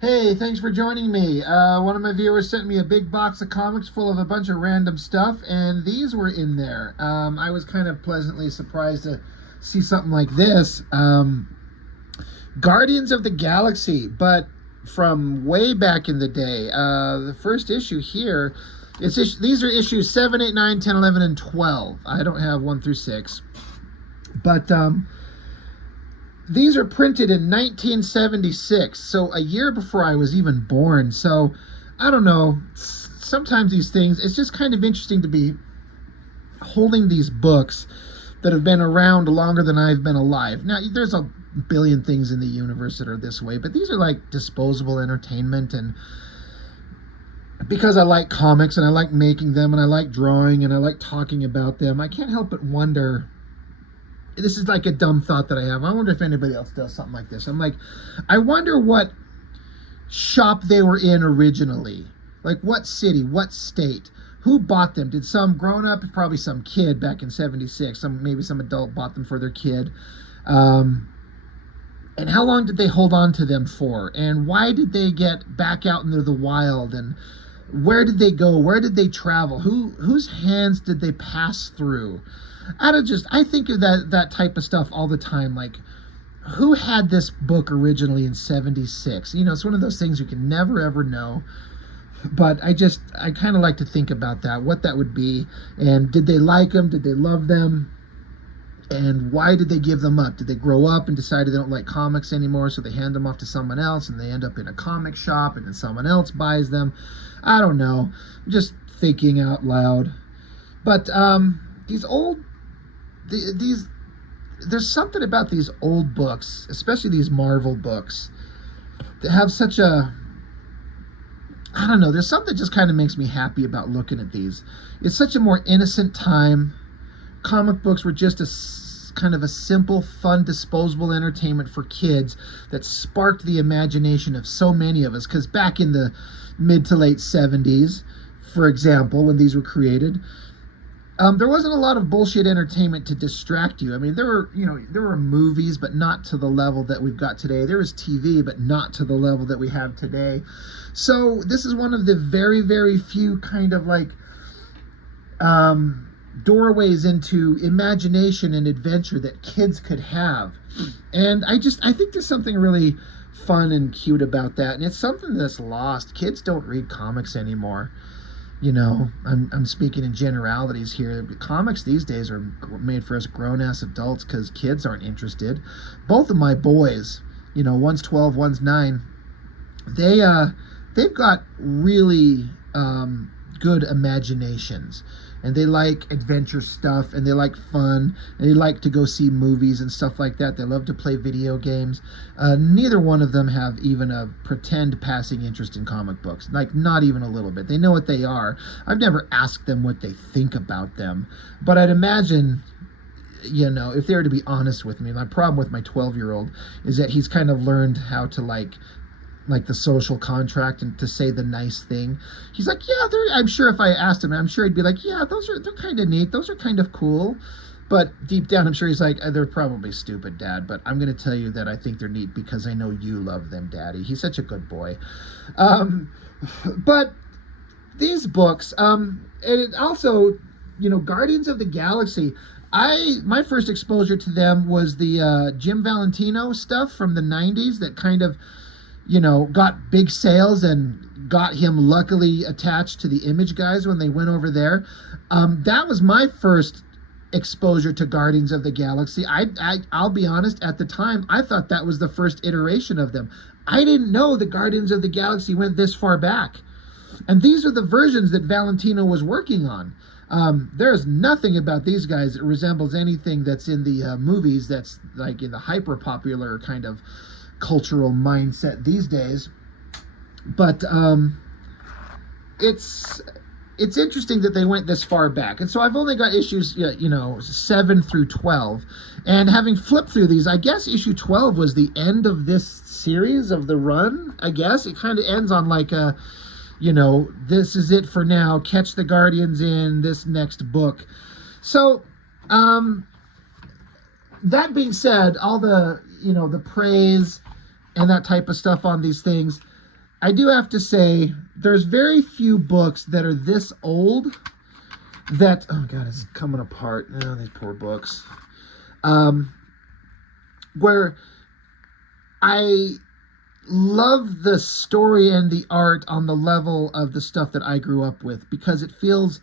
Hey, thanks for joining me. One of my viewers sent me a big box of comics full of a bunch of random stuff, and these were in there. I was kind of pleasantly surprised to see something like this. Guardians of the Galaxy, but from way back in the day. The first issue here, these are issues 7, 8, 9, 10, 11, and 12. I don't have 1 through 6. But these are printed in 1976, so a year before I was even born. So I don't know. Sometimes these things, it's just kind of interesting to be holding these books that have been around longer than I've been alive. Now, there's a billion things in the universe that are this way, but these are like disposable entertainment. And because I like comics and I like making them and I like drawing and I like talking about them, I can't help but wonder, this is like a dumb thought that I have. I wonder if anybody else does something like this. I'm like, I wonder what shop they were in originally. Like what city, what state, who bought them? Did some grown up, probably some kid back in 76, maybe some adult bought them for their kid. And how long did they hold on to them for? And why did they get back out into the wild? And where did they go? Where did they travel? Whose hands did they pass through? I think of that type of stuff all the time. Like, who had this book originally in 76? You know, it's one of those things you can never ever know. But I kind of like to think about that, what that would be. And did they like them? Did they love them? And why did they give them up? Did they grow up and decided they don't like comics anymore, so they hand them off to someone else and they end up in a comic shop and then someone else buys them? I don't know. I'm just thinking out loud. But these old these there's something about these old books, especially these Marvel books, that have such a, I don't know, there's something that just kind of makes me happy about looking at these. It's such a more innocent time. Comic books were just kind of a simple, fun, disposable entertainment for kids that sparked the imagination of so many of us. Because back in the mid to late 70s, for example, when these were created, there wasn't a lot of bullshit entertainment to distract you. I mean, there were movies, but not to the level that we've got today. There was TV, but not to the level that we have today. So this is one of the very, very few kind of like doorways into imagination and adventure that kids could have. And I think there's something really fun and cute about that. And it's something that's lost. Kids don't read comics anymore. You know, I'm speaking in generalities here. Comics these days are made for us grown-ass adults because kids aren't interested. Both of my boys, you know, one's 12, one's 9, they've got really good imaginations, and they like adventure stuff, and they like fun, and they like to go see movies and stuff like that. They love to play video games. Neither one of them have even a pretend passing interest in comic books, like not even a little bit. They know what they are. I've never asked them what they think about them, but I'd imagine, you know, if they were to be honest with me, my problem with my 12-year-old is that he's kind of learned how to like the social contract and to say the nice thing. He's like, yeah, I'm sure if I asked him, I'm sure he'd be like, yeah, they're kind of neat. Those are kind of cool. But deep down, I'm sure he's like, they're probably stupid, Dad. But I'm going to tell you that I think they're neat because I know you love them, Daddy. He's such a good boy. But these books, and it also, you know, Guardians of the Galaxy, my first exposure to them was the Jim Valentino stuff from the 90s that kind of, you know, got big sales and got him luckily attached to the Image guys when they went over there. That was my first exposure to Guardians of the Galaxy. I'll be honest, at the time, I thought that was the first iteration of them. I didn't know the Guardians of the Galaxy went this far back. And these are the versions that Valentino was working on. There's nothing about these guys that resembles anything that's in the movies that's like in the hyper popular kind of cultural mindset these days. But it's interesting that they went this far back. And so I've only got issues, you know, 7 through 12. And having flipped through these, I guess issue 12 was the end of this series of the run. I guess it kind of ends on like a, you know, this is it for now. Catch the Guardians in this next book. So that being said, all the, you know, the praise and that type of stuff on these things, I do have to say, there's very few books that are this old that, oh God, it's coming apart. Oh, these poor books. Um, where I love the story and the art on the level of the stuff that I grew up with, because it feels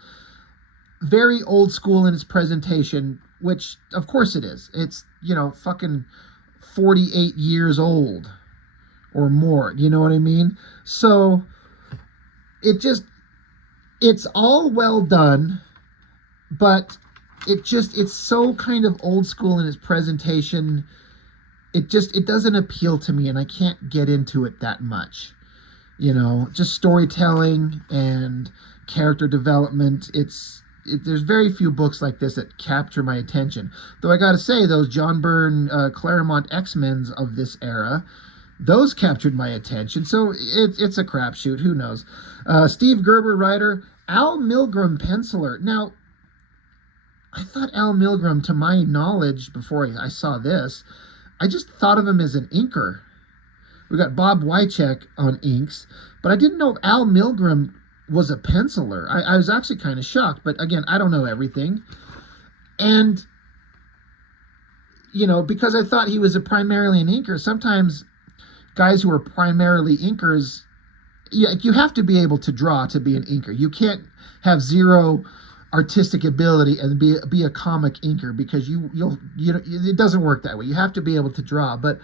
very old school in its presentation, which of course it is. It's, fucking 48 years old or more, you know what I mean? So it just, it's all well done, but it's so kind of old school in its presentation. It doesn't appeal to me, and I can't get into it that much. Just storytelling and character development. There's very few books like this that capture my attention. Though I gotta say, those John Byrne, Claremont X-Men's of this era, those captured my attention. So it's a crapshoot. Who knows? Steve Gerber, writer. Al Milgrom, penciler. Now, I thought Al Milgrom, to my knowledge, before I saw this, I just thought of him as an inker. We got Bob Wycheck on inks, but I didn't know Al Milgrom was a penciler. I was actually kind of shocked, but again, I don't know everything. And, because I thought he was primarily an inker, sometimes guys who are primarily inkers, you have to be able to draw to be an inker. You can't have zero artistic ability and be a comic inker, because it doesn't work that way. You have to be able to draw. But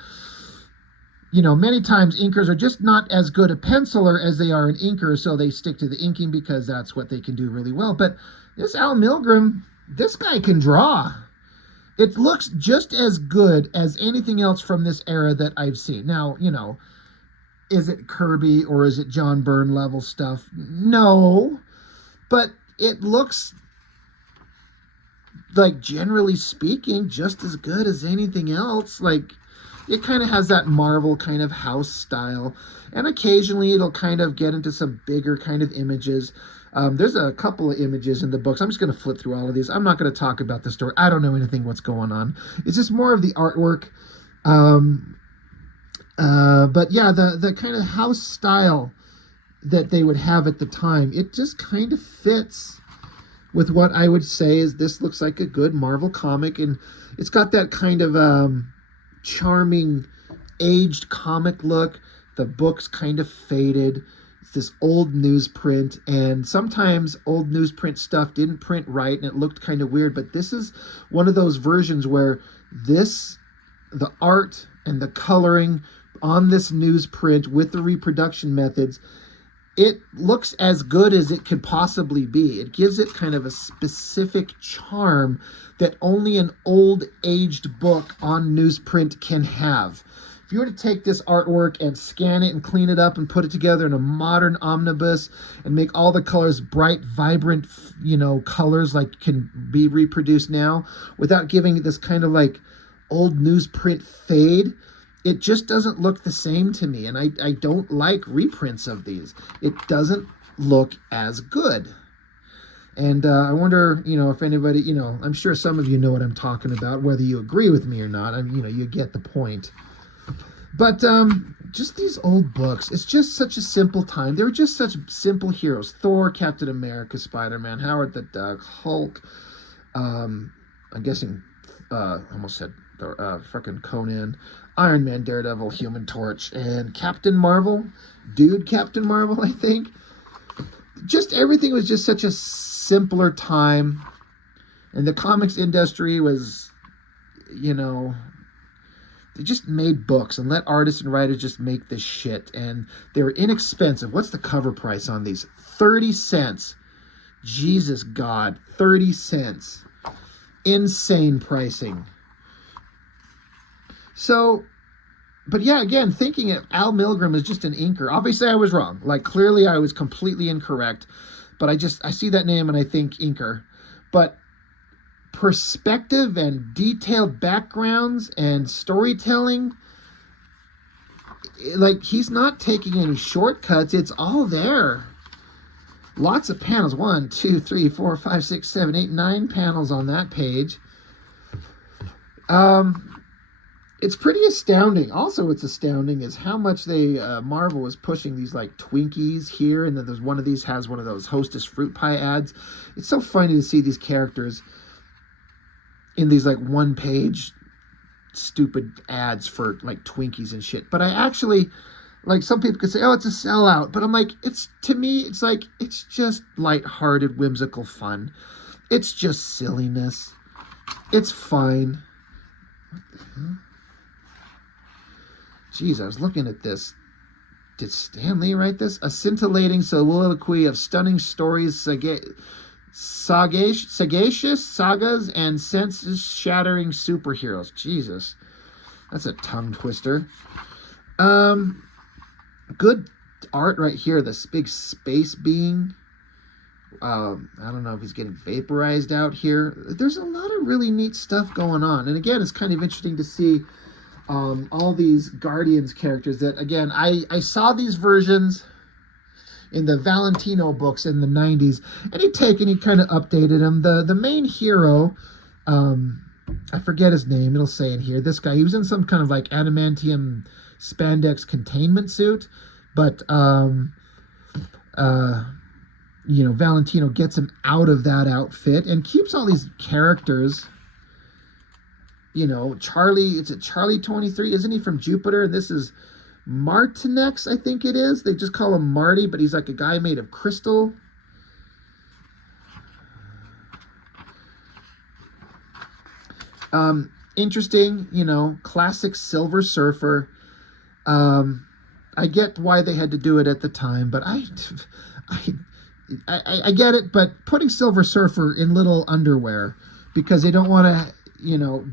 many times inkers are just not as good a penciler as they are an inker, so they stick to the inking because that's what they can do really well. But this Al Milgrom, this guy can draw. It looks just as good as anything else from this era that I've seen. Now, is it Kirby or is it John Byrne level stuff? No, but it looks like, generally speaking, just as good as anything else. Like, it kind of has that Marvel kind of house style, and occasionally it'll kind of get into some bigger kind of images. There's a couple of images in the books. I'm just going to flip through all of these. I'm not going to talk about the story. I don't know anything what's going on. It's just more of the artwork. But yeah, the kind of house style that they would have at the time, it just kind of fits with what I would say is, this looks like a good Marvel comic, and it's got that kind of charming aged comic look. The book's kind of faded. It's this old newsprint, and sometimes old newsprint stuff didn't print right and it looked kind of weird, but this is one of those versions where the art and the coloring on this newsprint with the reproduction methods, it looks as good as it could possibly be. It gives it kind of a specific charm that only an old aged book on newsprint can have. If you were to take this artwork and scan it and clean it up and put it together in a modern omnibus and make all the colors bright, vibrant, colors like can be reproduced now, without giving it this kind of like old newsprint fade, it just doesn't look the same to me. And I don't like reprints of these. It doesn't look as good. And I wonder, if anybody, I'm sure some of you know what I'm talking about, whether you agree with me or not. You get the point. But just these old books, it's just such a simple time. They were just such simple heroes. Thor, Captain America, Spider-Man, Howard the Duck, Hulk, I'm guessing, almost said frickin' Conan, Iron Man, Daredevil, Human Torch, and Captain Marvel. Captain Marvel, I think. Just everything was just such a simpler time. And the comics industry was, they just made books and let artists and writers just make this shit. And they were inexpensive. What's the cover price on these? 30 cents. Jesus God, 30 cents. Insane pricing. So, but yeah, again, thinking of Al Milgrom as just an inker. Obviously, I was wrong. Like, clearly, I was completely incorrect. But I see that name and I think inker. But perspective and detailed backgrounds and storytelling, like, he's not taking any shortcuts. It's all there. Lots of panels. 1, 2, 3, 4, 5, 6, 7, 8, 9 panels on that page. It's pretty astounding. Also, it's astounding is how much they Marvel was pushing these like Twinkies here, and then there's one of these has one of those Hostess fruit pie ads. It's so funny to see these characters in these like one page stupid ads for like Twinkies and shit. But I actually like some people could say, "Oh, it's a sellout," but I'm like, it's to me, it's like it's just lighthearted, whimsical fun. It's just silliness. It's fine. What the hell? Jeez, I was looking at this. Did Stan Lee write this? A scintillating soliloquy of stunning stories, sagacious sagas, and sense-shattering superheroes. Jesus, that's a tongue twister. Good art right here. This big space being. I don't know if he's getting vaporized out here. There's a lot of really neat stuff going on, and again, it's kind of interesting to see all these Guardians characters that, again, I saw these versions in the Valentino books in the 90s, and he kind of updated them. The main hero, I forget his name, it'll say it here. This guy, he was in some kind of like adamantium spandex containment suit, but Valentino gets him out of that outfit and keeps all these characters. Charlie, it's a Charlie 23, isn't he, from Jupiter? This is Martinex, I think it is. They just call him Marty, but he's like a guy made of crystal. Interesting, classic Silver Surfer. I get why they had to do it at the time, but I get it, but putting Silver Surfer in little underwear because they don't want to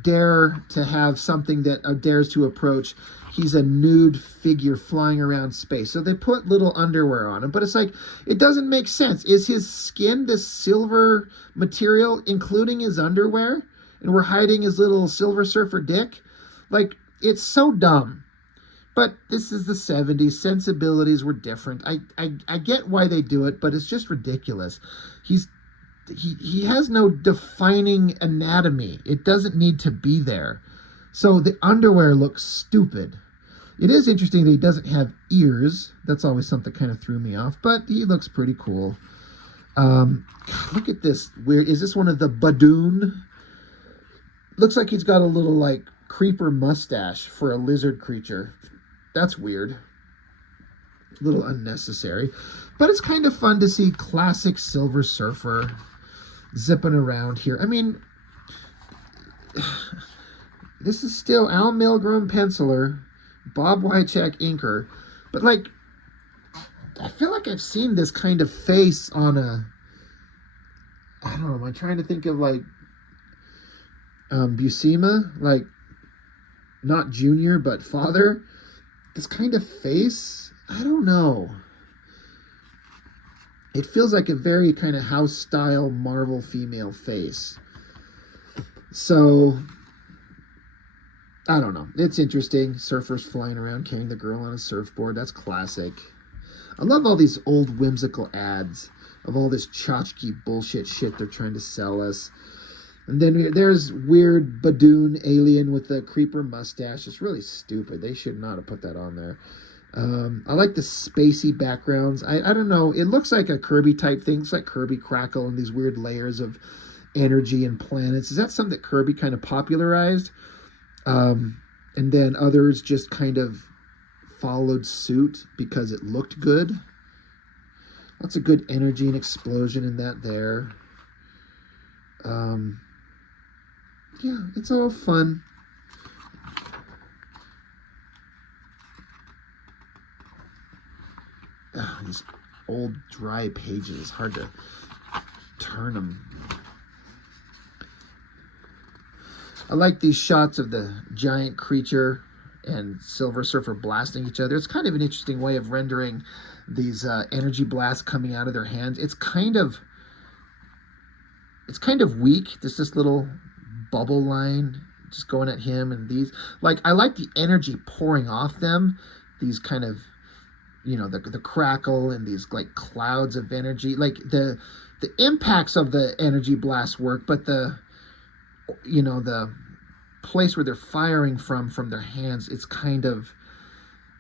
dare to have something that dares to approach. He's a nude figure flying around space. So they put little underwear on him. But it's like, it doesn't make sense. Is his skin this silver material, including his underwear? And we're hiding his little Silver Surfer dick? Like, it's so dumb. But this is the 70s. Sensibilities were different. I get why they do it, but it's just ridiculous. He has no defining anatomy. It doesn't need to be there. So the underwear looks stupid. It is interesting that he doesn't have ears. That's always something that kind of threw me off, but he looks pretty cool. Look at this weird. Is this one of the Badoon? Looks like he's got a little like creeper mustache for a lizard creature. That's weird. A little unnecessary. But it's kind of fun to see classic Silver Surfer zipping around here. I mean, this is still Al Milgrom penciler, Bob Wycheck inker, but like, I feel like I've seen this kind of face on I don't know, I'm trying to think of like Buscema, like not Junior, but father. This kind of face, I don't know. It feels like a very kind of house style Marvel female face. So, I don't know. It's interesting. Surfers flying around carrying the girl on a surfboard. That's classic. I love all these old whimsical ads of all this tchotchke bullshit shit they're trying to sell us. And then there's weird Badoon alien with the creeper mustache. It's really stupid. They should not have put that on there. I like the spacey backgrounds. I don't know. It looks like a Kirby type thing. It's like Kirby Crackle and these weird layers of energy and planets. Is that something that Kirby kind of popularized? And then others just kind of followed suit because it looked good. Lots of good energy and explosion in that there. Yeah, it's all fun. These old dry pages, hard to turn them. I like these shots of the giant creature and Silver Surfer blasting each other. It's kind of an interesting way of rendering these energy blasts coming out of their hands. It's kind of weak. There's this little bubble line just going at him, and these, like, I like the energy pouring off them. These kind of, the crackle and these like clouds of energy. Like the impacts of the energy blast work, but the place where they're firing from their hands, it's kind of,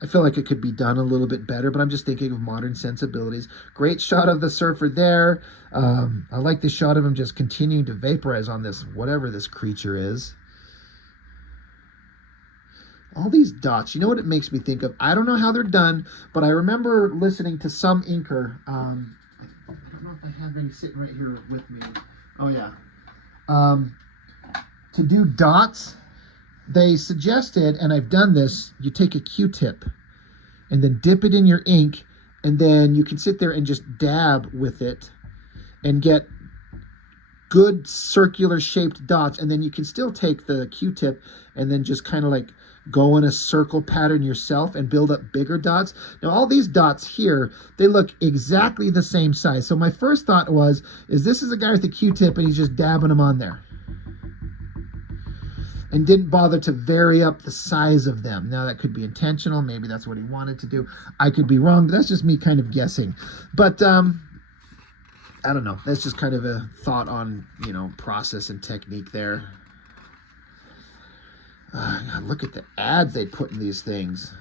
I feel like it could be done a little bit better, but I'm just thinking of modern sensibilities. Great shot of the surfer there. I like the shot of him just continuing to vaporize on this, whatever this creature is. All these dots, you know what it makes me think of? I don't know how they're done, but I remember listening to some inker. I don't know if I have any sitting right here with me. Oh, yeah. To do dots, they suggested, and I've done this, you take a Q-tip and then dip it in your ink, and then you can sit there and just dab with it and get good circular shaped dots, and then you can still take the Q-tip and then just kind of like go in a circle pattern yourself and build up bigger dots. Now all these dots here, they look exactly the same size. So my first thought was, this is a guy with a Q-tip and he's just dabbing them on there and didn't bother to vary up the size of them. Now that could be intentional, maybe that's what he wanted to do. I could be wrong, but that's just me kind of guessing. But I don't know, that's just kind of a thought on, you know, process and technique there. God, look at the ads they put in these things.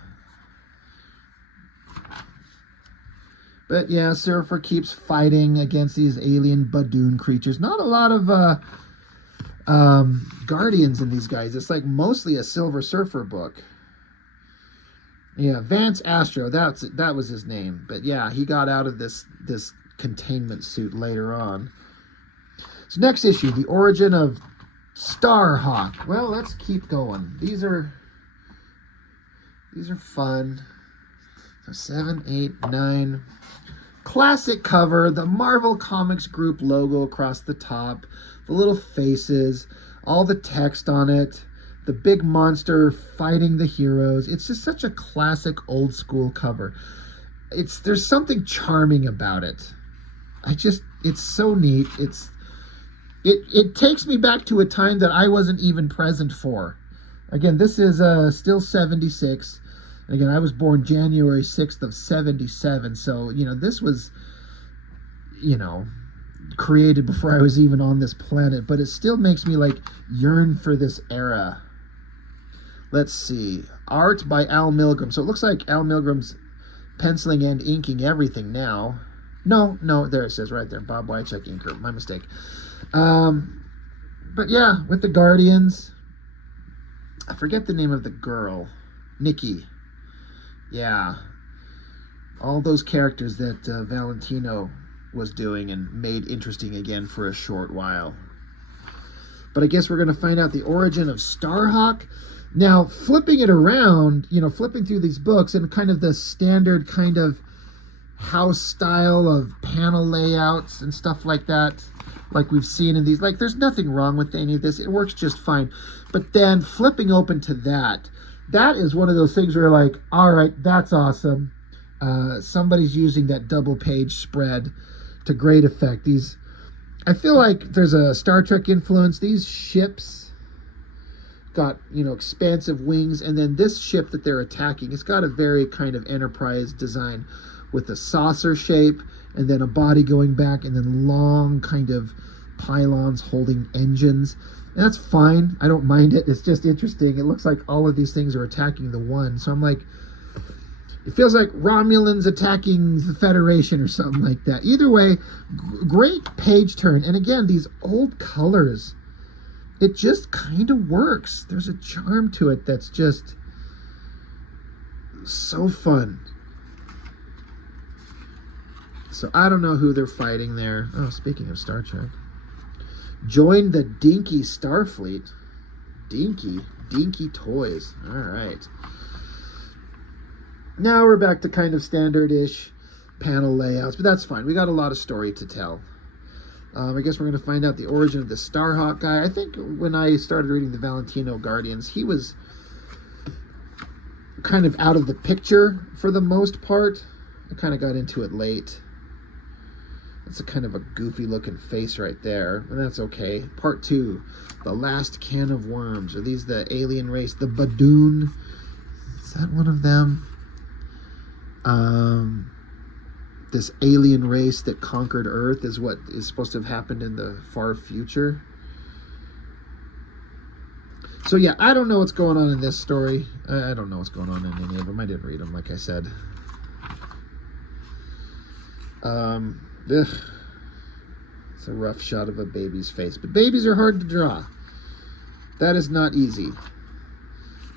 But yeah, Surfer keeps fighting against these alien Badoon creatures. Not a lot of guardians in these guys. It's like mostly a Silver Surfer book. Yeah, Vance Astro, that was his name. But yeah, he got out of this containment suit later on. So next issue, the origin of Starhawk. Well, let's keep going. These are fun. So 7, 8, 9. Classic cover, the Marvel Comics Group logo across the top, the little faces, all the text on it, the big monster fighting the heroes. It's just such a classic old school cover. There's something charming about it. It's so neat. It takes me back to a time that I wasn't even present for. Again, this is still 76. And again, I was born January 6th of 77. So, you know, this was, you know, created before I was even on this planet. But it still makes me, like, yearn for this era. Let's see. Art by Al Milgrom. So it looks like Al Milgrom's penciling and inking everything now. No, there it says right there. Bob Wycheck inker. My mistake. But yeah, with the Guardians. I forget the name of the girl. Nikki. Yeah. All those characters that Valentino was doing and made interesting again for a short while. But I guess we're going to find out the origin of Starhawk. Now, flipping it around, you know, flipping through these books and kind of the standard kind of house style of panel layouts and stuff like that, like we've seen in these, like there's nothing wrong with any of this. It works just fine. But then flipping open to that is one of those things where you're like, all right, that's awesome. Somebody's using that double page spread to great effect. I feel like there's a Star Trek influence. These ships got, you know, expansive wings, and then this ship that they're attacking, it's got a very kind of Enterprise design with a saucer shape and then a body going back and then long kind of pylons holding engines. And that's fine. I don't mind it. It's just interesting. It looks like all of these things are attacking the one. So I'm like, it feels like Romulans attacking the Federation or something like that. Either way, great page turn. And again, these old colors, it just kind of works. There's a charm to it that's just so fun. So I don't know who they're fighting there. Oh, speaking of Star Trek. Join the Dinky Starfleet. Dinky toys. All right. Now we're back to kind of standard-ish panel layouts, but that's fine. We got a lot of story to tell. I guess we're going to find out the origin of the Starhawk guy. I think when I started reading the Valentino Guardians, he was kind of out of the picture for the most part. I kind of got into it late. That's a kind of a goofy looking face right there, and that's okay. Part 2, the last can of worms. Are these the alien race, the Badoon? Is that one of them? This alien race that conquered Earth is what is supposed to have happened in the far future. So yeah, I don't know what's going on in this story. I don't know what's going on in any of them. I didn't read them, like I said. Ugh. It's a rough shot of a baby's face. But babies are hard to draw. That is not easy.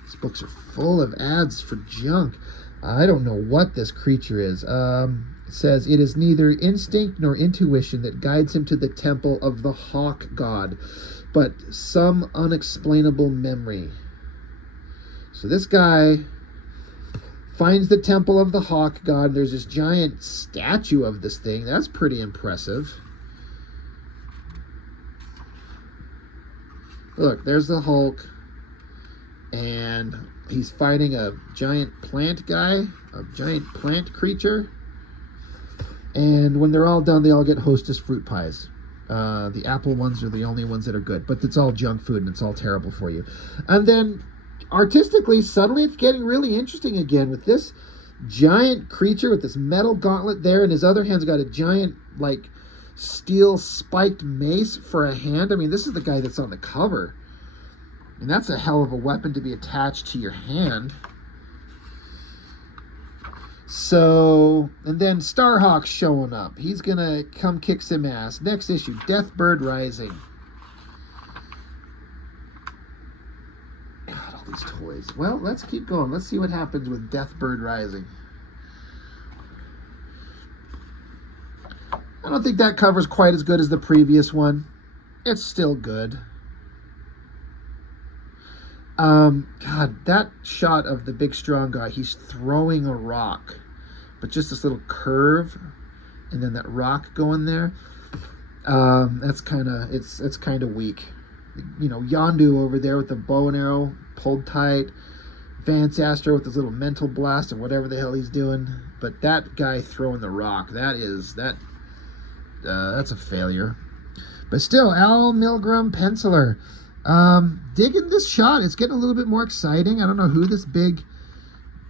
These books are full of ads for junk. I don't know what this creature is. It says, it is neither instinct nor intuition that guides him to the temple of the hawk god, but some unexplainable memory. So this guy finds the temple of the hawk god. There's this giant statue of this thing. That's pretty impressive. Look, there's the Hulk. And he's fighting a giant plant guy, a giant plant creature. And when they're all done, they all get Hostess fruit pies. The apple ones are the only ones that are good, but it's all junk food and it's all terrible for you. And then artistically, suddenly it's getting really interesting again with this giant creature with this metal gauntlet there, and his other hand's got a giant, like, steel spiked mace for a hand. I mean, this is the guy that's on the cover. And that's a hell of a weapon to be attached to your hand. So, and then Starhawk's showing up. He's going to come kick some ass. Next issue, Deathbird Rising. God, all these toys. Well, let's keep going. Let's see what happens with Deathbird Rising. I don't think that cover's quite as good as the previous one. It's still good. God, that shot of the big strong guy, he's throwing a rock, but just this little curve, and then that rock going there. That's kind of, it's kind of weak. You know, Yondu over there with the bow and arrow pulled tight. Vance Astro with his little mental blast or whatever the hell he's doing. But that guy throwing the rock, that's a failure. But still, Al Milgrom Penciler. Digging this shot. It's getting a little bit more exciting. I don't know who this big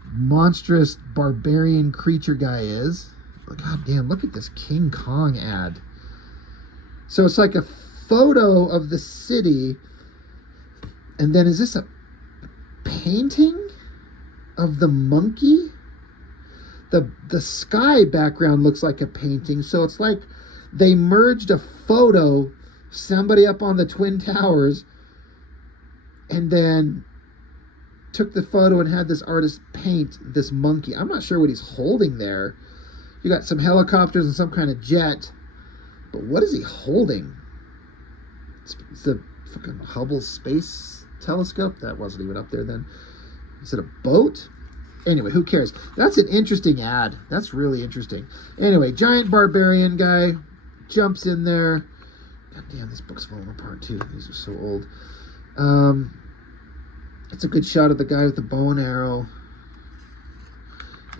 monstrous barbarian creature guy is. God damn, look at this King Kong ad. So it's like a photo of the city, and then is this a painting of the monkey? The sky background looks like a painting, so it's like they merged a photo, somebody up on the Twin Towers, and then took the photo and had this artist paint this monkey. I'm not sure what he's holding there. You got some helicopters and some kind of jet, but what is he holding? It's the fucking Hubble Space Telescope? That wasn't even up there then. Is it a boat? Anyway, who cares? That's an interesting ad. That's really interesting. Anyway, giant barbarian guy jumps in there. God damn, this book's falling apart too. These are so old. It's a good shot of the guy with the bow and arrow.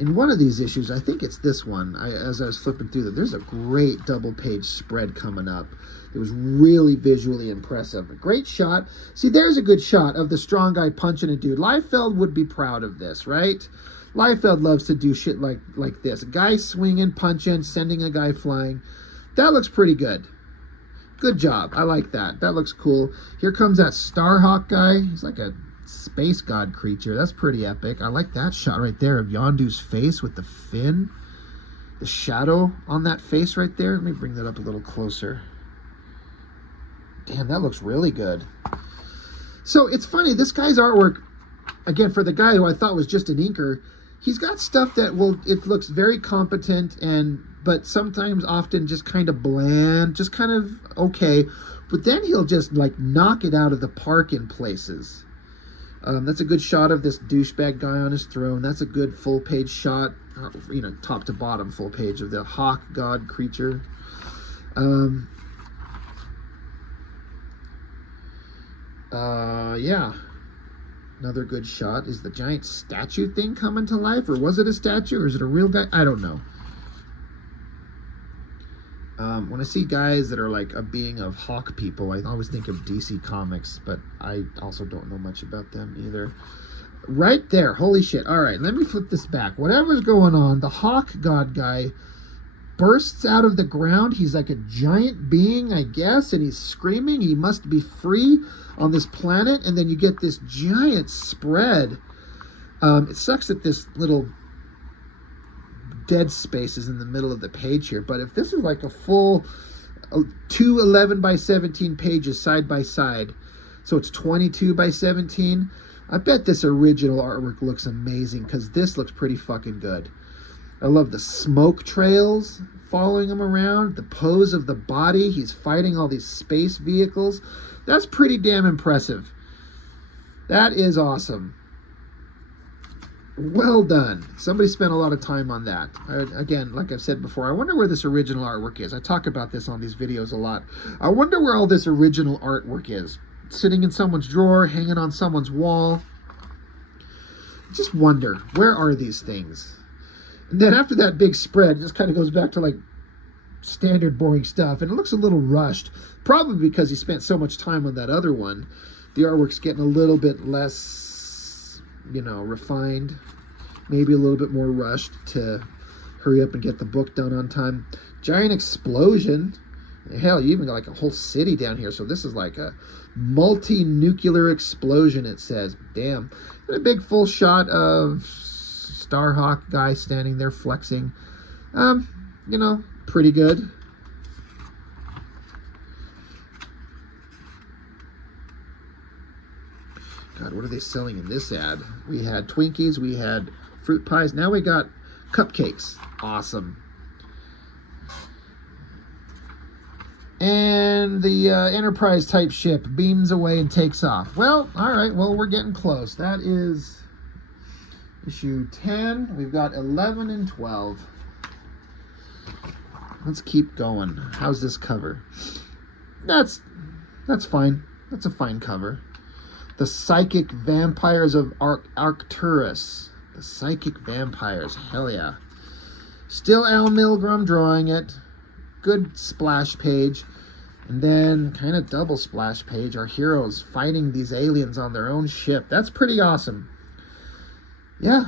In one of these issues, I think it's this one, as I was flipping through them, there's a great double-page spread coming up. It was really visually impressive. A great shot. See, there's a good shot of the strong guy punching a dude. Liefeld would be proud of this, right? Liefeld loves to do shit like this. A guy swinging, punching, sending a guy flying. That looks pretty good. Good job. I like that. That looks cool. Here comes that Starhawk guy. He's like a space god creature. That's pretty epic. I like that shot right there of Yondu's face with the fin. The shadow on that face right there. Let me bring that up a little closer. Damn, that looks really good. So it's funny, this guy's artwork, again, for the guy who I thought was just an inker, he's got stuff that it looks very competent, but sometimes often just kind of bland, just kind of okay. But then he'll just like knock it out of the park in places. That's a good shot of this douchebag guy on his throne. That's a good full page shot, top to bottom full page of the hawk god creature. Yeah. Another good shot. Is the giant statue thing coming to life? Or was it a statue? Or is it a real guy? I don't know. When I see guys that are like a being of hawk people, I always think of DC Comics, but I also don't know much about them either. Right there. Holy shit. All right, let me flip this back. Whatever's going on, the hawk god guy bursts out of the ground. He's like a giant being, I guess, and he's screaming. He must be free on this planet. And then you get this giant spread. It sucks that this little dead space is in the middle of the page here. But if this is like a full 2 11 by 17 pages side by side, so it's 22 by 17, I bet this original artwork looks amazing because this looks pretty fucking good. I love the smoke trails following him around, the pose of the body. He's fighting all these space vehicles. That's pretty damn impressive. That is awesome. Well done. Somebody spent a lot of time on that. Again, like I've said before, I wonder where this original artwork is. I talk about this on these videos a lot. I wonder where all this original artwork is. Sitting in someone's drawer, hanging on someone's wall. Just wonder, where are these things? And then after that big spread, it just kind of goes back to like standard boring stuff. And it looks a little rushed. Probably because he spent so much time on that other one. The artwork's getting a little bit less, you know, refined. Maybe a little bit more rushed to hurry up and get the book done on time. Giant explosion. Hell, you even got like a whole city down here. So this is like a multi-nuclear explosion, it says. Damn. And a big full shot of Starhawk guy standing there flexing. You know, pretty good. God, what are they selling in this ad? We had Twinkies, we had fruit pies. Now we got cupcakes. Awesome. And the Enterprise type ship beams away and takes off. Well, all right. Well, we're getting close. That is issue 10. We've got 11 and 12. Let's keep going. How's this cover? That's fine. That's a fine cover. The Psychic Vampires of Arcturus. The Psychic Vampires. Hell yeah. Still Al Milgrom drawing it. Good splash page. And then kind of double splash page. Our heroes fighting these aliens on their own ship. That's pretty awesome. Yeah,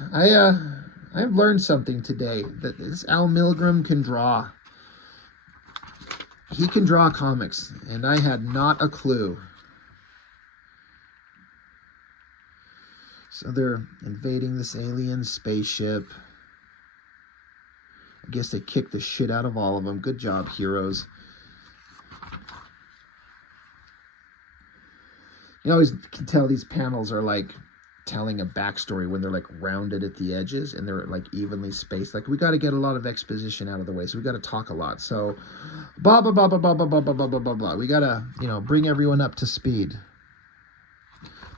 I've learned something today. That this Al Milgrom can draw. He can draw comics. And I had not a clue. So they're invading this alien spaceship. I guess they kicked the shit out of all of them. Good job, heroes. You always can tell these panels are like telling a backstory when they're like rounded at the edges and they're like evenly spaced. Like we got to get a lot of exposition out of the way, so we got to talk a lot. So blah blah blah blah blah blah blah blah blah blah blah blah. We gotta, you know, bring everyone up to speed.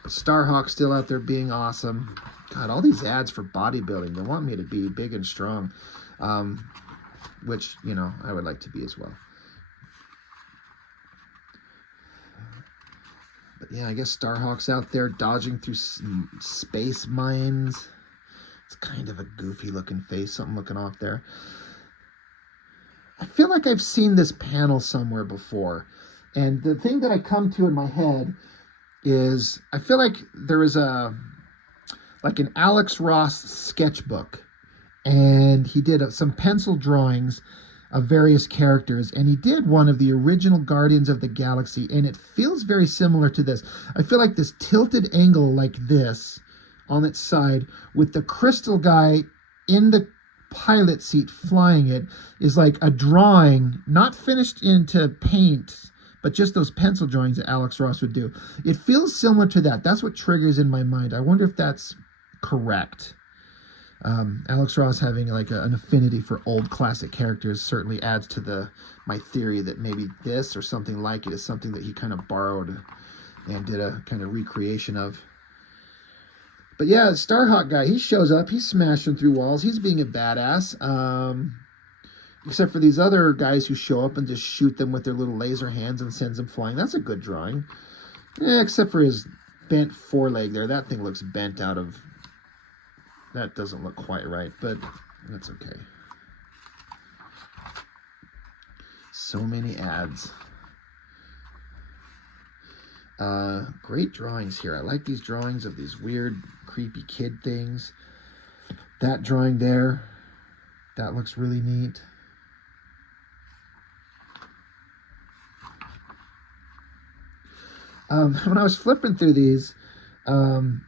Starhawk still out there being awesome. God, all these ads for bodybuilding. They want me to be big and strong, which, you know, I would like to be as well. But yeah, I guess Starhawk's out there dodging through space mines. It's kind of a goofy looking face, something looking off there. I feel like I've seen this panel somewhere before. And the thing that I come to in my head is I feel like there is an Alex Ross sketchbook, and he did some pencil drawings of various characters, and he did one of the original Guardians of the Galaxy, and it feels very similar to this. I feel like this tilted angle like this on its side with the crystal guy in the pilot seat flying it is like a drawing, not finished into paint, but just those pencil drawings that Alex Ross would do. It feels similar to that. That's what triggers in my mind. I wonder if that's correct. Alex Ross having like an affinity for old classic characters certainly adds to my theory that maybe this or something like it is something that he kind of borrowed and did a kind of recreation of. But yeah, Starhawk guy, he shows up. He's smashing through walls. He's being a badass. Except for these other guys who show up and just shoot them with their little laser hands and sends them flying. That's a good drawing. Yeah, except for his bent foreleg there. That thing looks bent out of... That doesn't look quite right, but that's okay. So many ads. Great drawings here. I like these drawings of these weird, creepy kid things. That drawing there, that looks really neat. When I was flipping through these, um,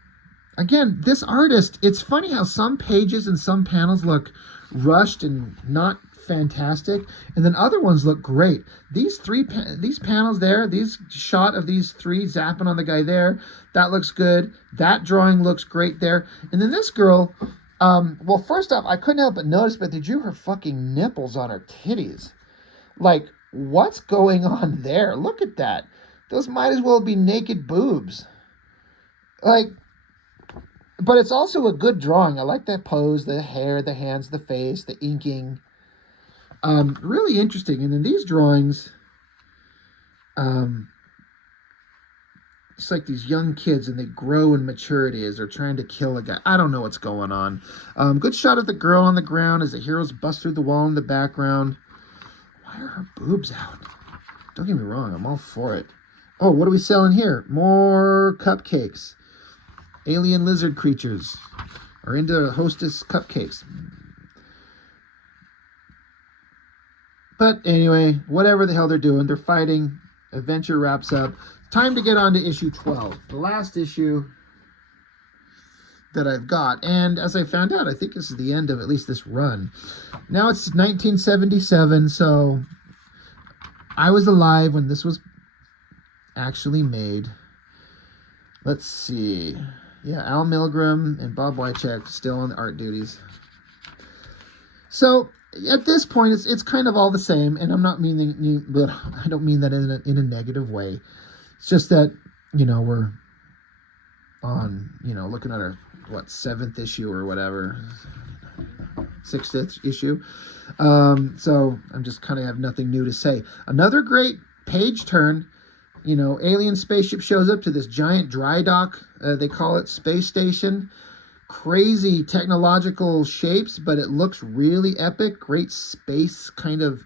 again, this artist, it's funny how some pages and some panels look rushed and not fantastic, and then other ones look great. These panels there, these shot of these three zapping on the guy there, that looks good. That drawing looks great there. And then this girl, well, first off, I couldn't help but notice, but they drew her fucking nipples on her titties. Like, what's going on there? Look at that. Those might as well be naked boobs. Like, but it's also a good drawing. I like that pose, the hair, the hands, the face, the inking. Really interesting. And in these drawings, um, it's like these young kids and they grow in maturity as they're trying to kill a guy. I don't know what's going on. Good shot of the girl on the ground as the heroes bust through the wall in the background. Why are her boobs out? Don't get me wrong, I'm all for it. Oh, what are we selling here? More cupcakes. Alien lizard creatures are into Hostess cupcakes. But anyway, whatever the hell they're doing, they're fighting. Adventure wraps up. Time to get on to issue 12, the last issue that I've got. And as I found out, I think this is the end of at least this run. Now it's 1977, so I was alive when this was actually made. Let's see. Yeah, Al Milgrom and Bob Wycheck still on the art duties. So at this point, it's kind of all the same, and I'm not meaning, but I don't mean that in a negative way. It's just that, we're on, looking at our, seventh issue or whatever, sixth issue. So I'm just kind of have nothing new to say. Another great page turn. Alien spaceship shows up to this giant dry dock. They call it space station. Crazy technological shapes, but it looks really epic. Great space kind of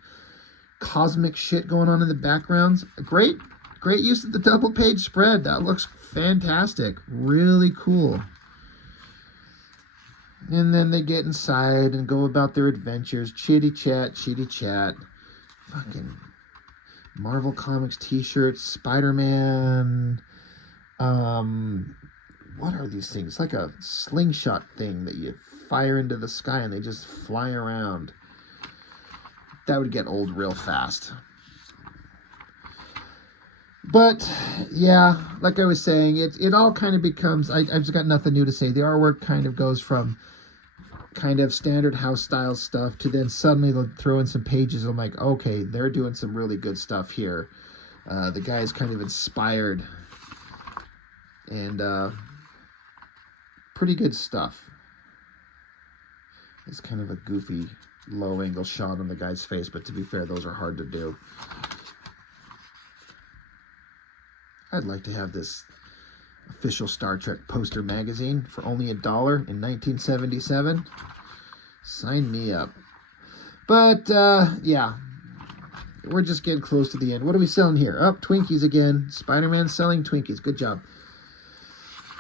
cosmic shit going on in the backgrounds. Great use of the double page spread. That looks fantastic. Really cool. And then they get inside and go about their adventures. Chitty chat. Fucking Marvel Comics t-shirts, Spider-Man. What are these things? It's like a slingshot thing that you fire into the sky and they just fly around. That would get old real fast. But yeah, like I was saying, it all kind of becomes, I've just got nothing new to say. The artwork kind of goes from kind of standard house style stuff to then suddenly they'll throw in some pages. I'm like, okay, they're doing some really good stuff here. The guy's kind of inspired and pretty good stuff. It's kind of a goofy low angle shot on the guy's face, but to be fair, those are hard to do. I'd like to have this official Star Trek poster magazine for only $1 in 1977. Sign me up. But yeah, we're just getting close to the end. What are we selling here? Oh, Twinkies again. Spider-Man selling Twinkies. Good job.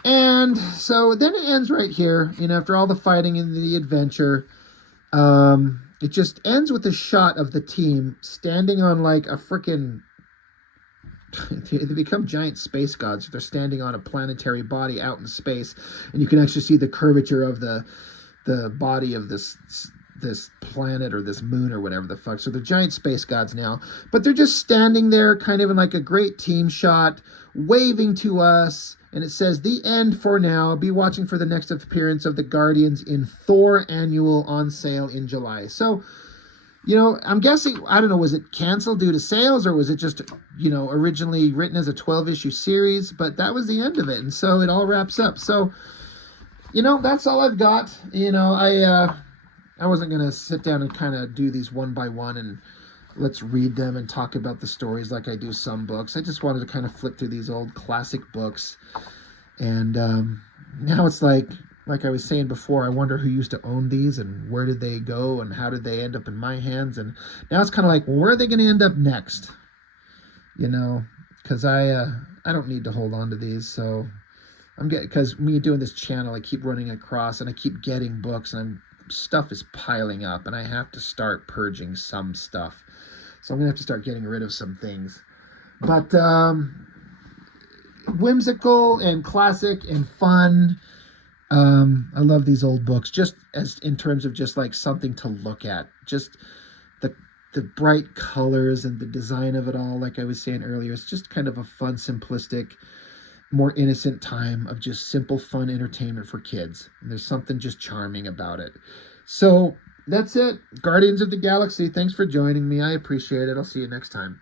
And so then it ends right here. After all the fighting and the adventure, it just ends with a shot of the team standing on like a freaking they become giant space gods. They're standing on a planetary body out in space, and you can actually see the curvature of the body of this planet or this moon or whatever the fuck. So they're giant space gods now, but they're just standing there kind of in like a great team shot, waving to us, and it says the end for now. Be watching for the next appearance of the Guardians in Thor Annual on sale in July. So I'm guessing, I don't know, was it canceled due to sales or was it just, originally written as a 12-issue series? But that was the end of it. And so it all wraps up. So, that's all I've got. I wasn't going to sit down and kind of do these one by one and let's read them and talk about the stories like I do some books. I just wanted to kind of flip through these old classic books. And now it's like I was saying before, I wonder who used to own these and where did they go and how did they end up in my hands. And now it's kind of like, well, where are they going to end up next? Because I don't need to hold on to these. So because me doing this channel, I keep running across and I keep getting books and stuff is piling up and I have to start purging some stuff. So I'm going to have to start getting rid of some things. But whimsical and classic and fun. I love these old books just as in terms of just like something to look at. Just the the bright colors and the design of it all, like I was saying earlier, it's just kind of a fun, simplistic, more innocent time of just simple, fun entertainment for kids. And there's something just charming about it. So that's it. Guardians of the Galaxy. Thanks for joining me. I appreciate it. I'll see you next time.